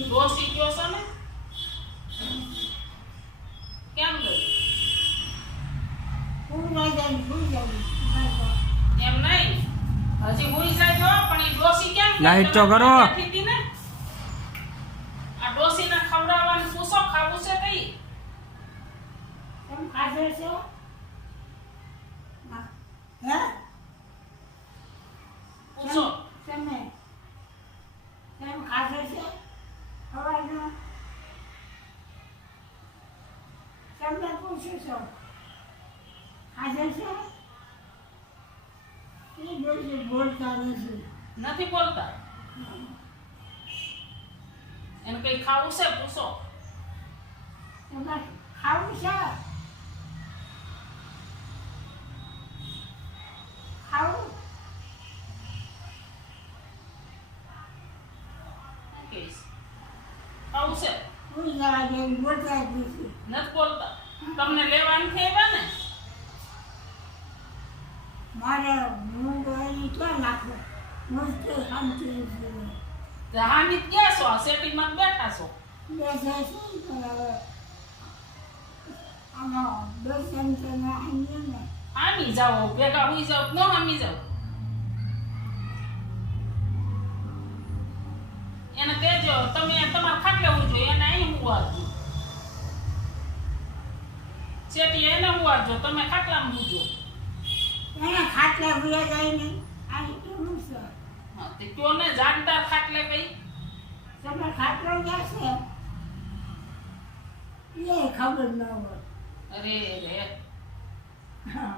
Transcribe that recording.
ડોસી ગયો છે ને કેમ ગઈ એમ નહીં હજી હુઈ જાય જો પણ એ ડોસી કેમ ગઈ? લાઈટ તો કરો. બેઠી હતી ને આ ડોસીને ખવડાવવાનું પૂછો ખાવું છે કઈ પૂછો નથી બોલતા એને કઈ ખાવું છે પૂછો શું કહીશ? ખાવું છે નથી બોલતા તમને લેવાનું છે એવા ને મારે હું ક્યાં નાખો મુશ્કેલ શાંતિ હામી ક્યાં છો સેટિંગમાં બેઠા છો હામી જાઓ ભેગા હુઈ જાઓ ન હામી જાઓ એને કહેજો તમે તમારા ખાટલે હોવું જોઈએ એને અહીં હુવાડજો સેટી એને હુવાડજો તમે ખાટલામાં હુજો એના ખાટલા ભૂયા જાય નહીં આ કેવું છે હા તે કયો ને જાગતા ખાટલે કઈ તમે ખાટલો ક્યાં છે એ ખબર ન હોય અરે રે હા